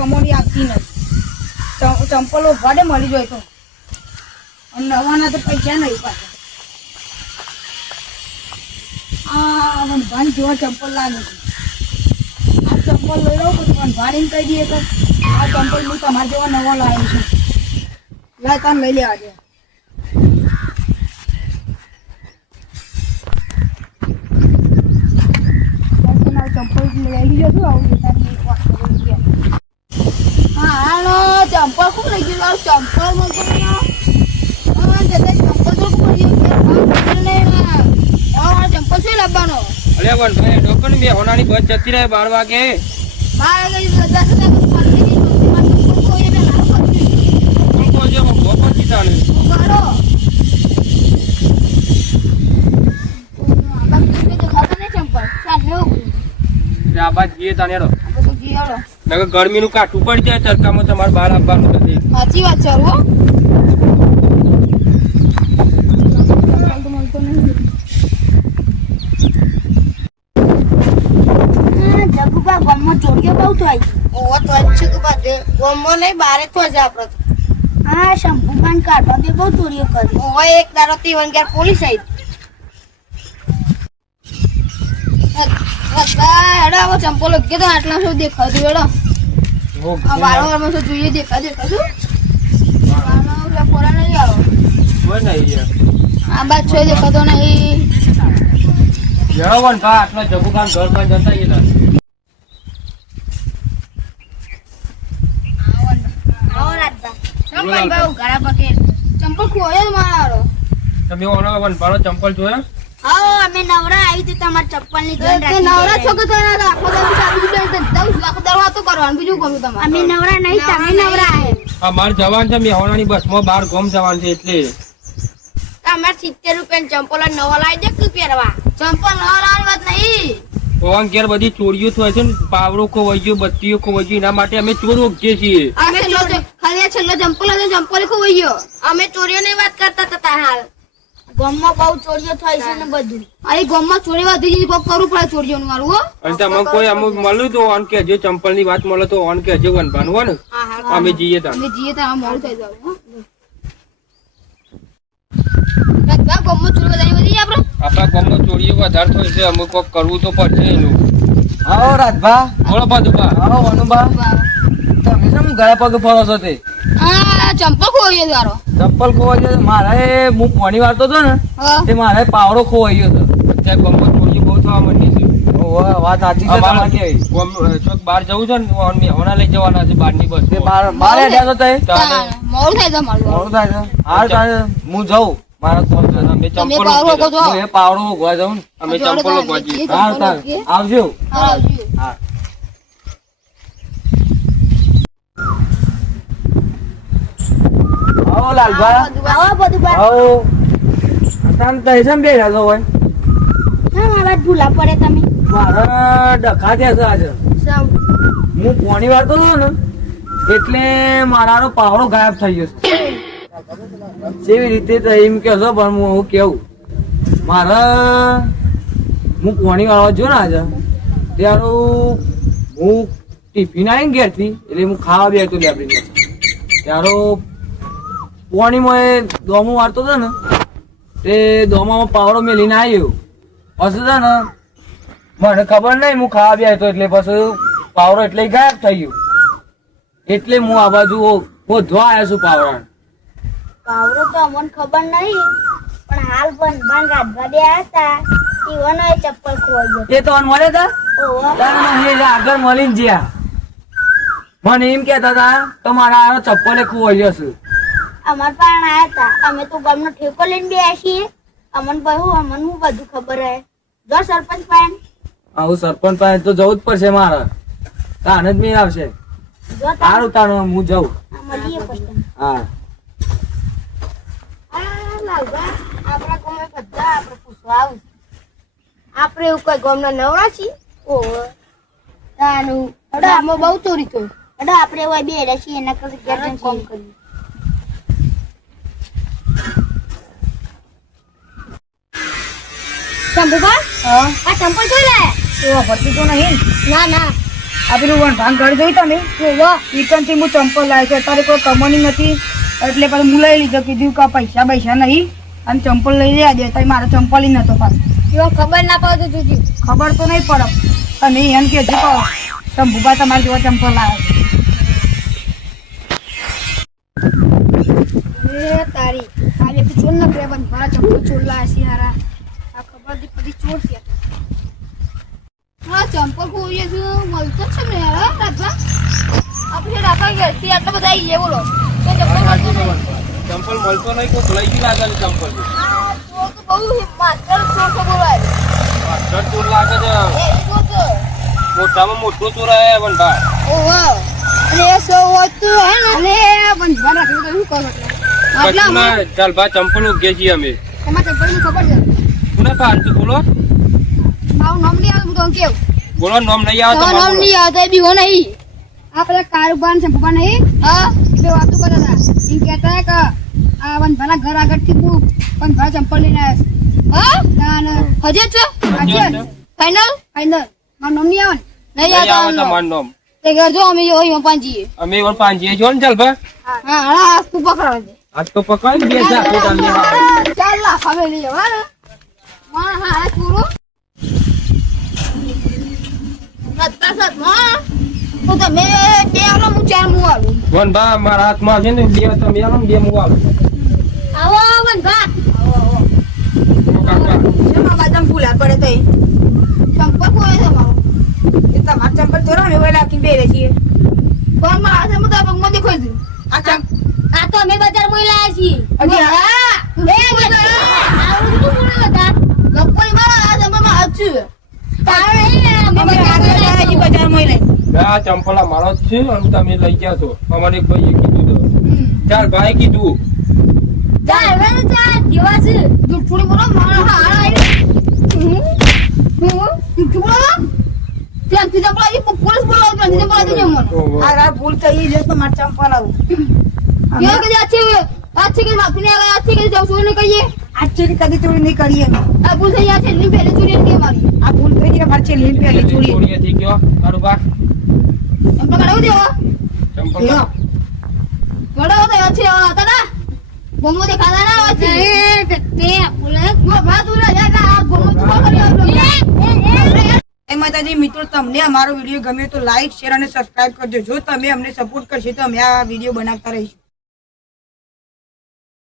કમોડી આપતી નથી. ચંપલો ભાડે મળી જાય તો અને નવાના તો પૈસા નહીં પાછા. આ વનભાન જેવા ચંપલ લાગે છે. આ ચંપલ લઈ લઉં પછી વનભાને કહી દઈએ તો આ ચંપલ હું તમારા જેવા નવો લાવ્યો છું. લે તમે લઈ લેવા દે. ચંપલ લઈ લીધો છું આવું હા હાલો ચંપલ ખૂબ લઈ ગયું ચંપલ મળતો ચંપલ શું લાવવાનો? અરે વન ભાઈ ડોકન બે હોનાની બસ જતી રહે 12 વાગે. 12 ગરમી નું કાઠું પડી જાય તડકામાં તમારે બહાર આવવાનું નથી. સાચી વાત છે પોલીસ ચંપલો આટલા શું દેખાતું હેડો વારંવાર શું જોઈએ દેખાતું પોરા નહીં આવો આ બાદ છો દેખાતો નહીં. આટલા જબુકાન ઘર પર જતા ચંપલ ખોયો મારો. તમે વનપાળો ચંપલ જોયો? હા અમે નવરા આવી હતી તમાર ચપ્પલ ની ધ્યાન રાખી. નવરા છો કે તારા આખો દિવસ સાબુ દે 10 લાખ દરવા તો કરવાનું બીજું ગમે તમારે. અમે નવરા નહીં તમે નવરા આયા. અમાર જવાન છે મેહોણાની બસમાં 12 ગામ જવાન છે એટલે તમાર 70 રૂપિયા ચંપલ નવા લાવી દે કે પહેરવા. ચંપલ નવા લાવવાની વાત નહીં. ઓન ઘેર બધી ચોરીઓ થાય છે ને પાવડો ખોવાઈ ગયો બત્તીઓ ખોવાઈ ગઈ એના માટે અમે ચોર ઓગીએ છીએ. ખાલી છેલ્લો ચંપલ હતો ચંપલ ખોવાઈ ગયો. અમે ચોરીઓની વાત કરતા હતા હાલ. ગામમાં બહુ ચોરીઓ થાય છે ને બધું. અરે ગામમાં ચોરી વધી ગઈ કોક કરવું પડે ચોરીઓનું મારું હો. અને તમે કોઈ અમુક મળ્યું તો ઓન કેજો ચંપલ ની વાત મળે તો ઓન કેજો વનભાનું હો ને અમે જઈએ તા મોડું થઈ જાવ. ગામમાં ચોરી વધારે વધી જાય આપણા ગામમાં ચોરીઓ વધારે થાય છે અમુક કોક કરવું તો પડશે એનું. આવો રાજભા. બોલો બાદુભા. આવો વનુભા. તમે શેમ ગયા પગ ફરો છો તે? આ ચંપલ ખોવાઈ ગયો તારો. ચપ્પલ ખોવાઈ ગયો મારે હું પાણી વાળતો હતો ને હા તે મારે પાવડો ખોવાઈ ગયો હતો. ત્યાં ગામમાં ચોરીઓ બહુ થવા માંડી છે. ઓહો વાત સાચી છે તમારી કેવી. ચોક બહાર જવું છે ને મેહોણા લઈ જવાના છે બહારની બસ તે મારે ત્યાં તો તે મોડું થાય છે મારું. મોડું થાય છે. હાલ તારે હું જાઉં મારા કોમ છે. અમે તમે ચંપલ પાવડો કહો છો. હું એ પાવડો ઉગવા જાઉં ને. અમે ચંપલો ગોજી. હાલ તારે આવજો. હા આવો લાલભા. આવો બધું બાર. આવો તમે તો હેસમ બેઠા છો હોય. ના મારા ભૂલા પડે તમે. મારા ડખા થયા છે આજે. સૌ હું પાણી વાળતો હતો ને એટલે મારાનો પાવડો ગાયબ થઈ ગયો છે. કેવી રીતે તો એમ કહો છો પણ હું કેવું મારે હું પાણી વાળવા જો ને આજે ત્યારે હું ટિફિન આવીને ઘેરથી એટલે હું ખાવા બેઠો લેબડી ત્યારે પાણીમાં દોમું વાળતો હતો ને તે દોમામાં પાવડો મેલીને આવ્યો પછી છે ને મને ખબર નહીં હું ખાવા બેઠો એટલે પછી પાવડો એટલે ગાયબ થઈ ગયો એટલે હું આ બાજુ શોધવા આવ્યો છું પાવડા. પાવડો તો અમને ખબર નહીં પણ હાલ પણ બાન રાતભા બે હતા ઈવનો એ ચપ્પલ ખોવાઈ ગયો. એ તો મળે તા ઓહો આગળ મળીને જ્યાં મને એમ કેતા હતા તમારા આ ચપ્પલે ખોવાઈ જશે. અમાર પણ આયા હતા અમે તો ગામનો ઠેકો લઈને બેસી છીએ. અમને કહ્યું અમને હું બધું ખબર હે. જો સરપંચ પાન આવું સરપંચ પાસે તો જવું જ પડશે મારે. તાને જ મેં આવશે. જો સારું તાનું હું જાઉં. મળીએ પછી. હા લાલભા આપણા કોમે બધા આપણે પૂછવા આવું. આપણે એવું કોઈ ગામના નવરા છીએ. ઓહો તાનું આમાં બહુ ચોરી થઈ. અડો આપણે હોય બે રસી એના કરતા ઘેર જઈને કામ કરીએ. શંભુભા આ ચંપલ જોઈ લે. એવા ભરતી તો નહીં. ના ના આ પેલું વનભાંગ ઘર જોઈ તમે ઈકનથી હું ચંપલ લાવી છું અત્યારે કોઈ કમાણી નથી એટલે પછી હું લઈ લીધો કીધું કે પૈસા નહીં અને ચંપલ લઈ લેવા દે તો મારો ચંપલ ય નતો પાછો એવા ખબર ના પડે તો જોજો. ખબર તો નહીં પડે તમે એમ કે શંભુબા તમારા જેવા ચંપલ લાવે એ તારી આજે તો ચોર ના પ્રેમ મારા ચંપલ ચોર લાયા છે હારા. આ ખબર થી પછી ચોર છે. હા ચંપલ ખોઈએ છે મળતો છે ને યાર રાબા. આપણે રાબા ઘરથી આટલા બધા આવી ગયા બોલો તો ચંપલ મળતો નહીં. ચંપલ મળતો નહીં કોક લઈ ગયું લાગે છે ચંપલ આ ચોર તો બહુ માસ્ટર ચોર છે બોલાય. માસ્ટર ચોર લાગે છે એ ચોર તો મોટામાં મોટો ચોર હે વનભા ઓહો અને એ સો હોતું હે ને અને બંધવા રાખી તો શું કરો આટલા ચાલ ભા ચંપલ ઉગે છીએ અમે તમારે ચંપલ ની ખબર છે. કોના પાસે બોલો મારું નામ નહીં આવતું તો કેવું બોલો નામ નહીં આવે નામ તમારું નહીં આવતા એ બીવો નહીં. આ પેલા કારુબાન છે ભગવાન નહીં હા બે વાતો કરતા હતા એમ કહેતા કે આ વનભાના ઘર આગળથી તું વનભા ચંપલ લઈને આવ્યા હા અને હજે છે ફાઈનલ ફાઈનલ મારું નામ નહીં આવે ને નહીં નહીં આવે આવતા તમારું નામ તે ઘર જો અમે અહીં પાંચીએ અમે પણ પાંચીએ છો ને ચાલ ભા હા હા તું પકડવા દે આજ તો પકડ બે જા ફોટા લેવા ચાલ લા હવે લઈ જાવ હા હા છોરો સત્તા સત માં તો તમે બે આલો હું ચાર મુ આલું વનભા મારા હાથમાં છે ને બે તમે આલો ને બે હું આલો આવો વનભા શેમાં બાદામ ફૂલા પડે તો ચંપલ કોઈ છે મારો એ તમારા ચંપલ ચોરા અમે ઓલા રાખીને બેરે છીએ પણ મારા છે મત પગમાં દેખાય છે આ ચંપલ આ તો અમે બજાર માં લાયા છીએ હજી હા આવડું તો બોલે હતા લપોઈ મારા આ જમા આછું તારે નહીં અમે અમે બજાર આગળ ગયા છીએ બજારમાં લઈ આ ચંપલ આ મારો જ છે અને તમે લઈ ગયા છો અમારે એક ભાઈએ કીધું તો ચાલ ભાઈ કીધું ચાલ હવે ચાલ જેવા છે દુઠુડી બોલો મારા હારા આવી દુઠુડી બોલો ત્યાંથી જપલાજી પોલીસ બોલાવો ત્યાંથી જપલાજી ને મને આ ભૂલ થઈ છે તો મારે ચંપલ આવું કેવો કે આછી કે માફી ને આયા આછી કે જાવ છું ને કહીએ આશ્ચર્ય કદી ચોરી નહીં કરીએ અમે. આ ભૂલ થઈ આ છેલ્લી પહેલી ચોરી કે મારી આ ભૂલ થઈ છે મારે છેલ્લી પહેલી ચોરી ચોરીએથી ગયો તારું બા એમ તો કરાવી દેવો ચંપલ લ્યો. વડો તો છે હતા ના ગોમો દે ખાના ના આવે છે તે બોલે ગો ભા તું રે આ ગોમો તું કરી આવજો એ માતાજી મિત્રો તમને અમારો વિડીયો ગમ્યો તો લાઈક શેર અને સબસ્ક્રાઇબ કરજો જો તમે અમને સપોર્ટ કરશો તો અમે આ વિડીયો બનાવતા રહીશું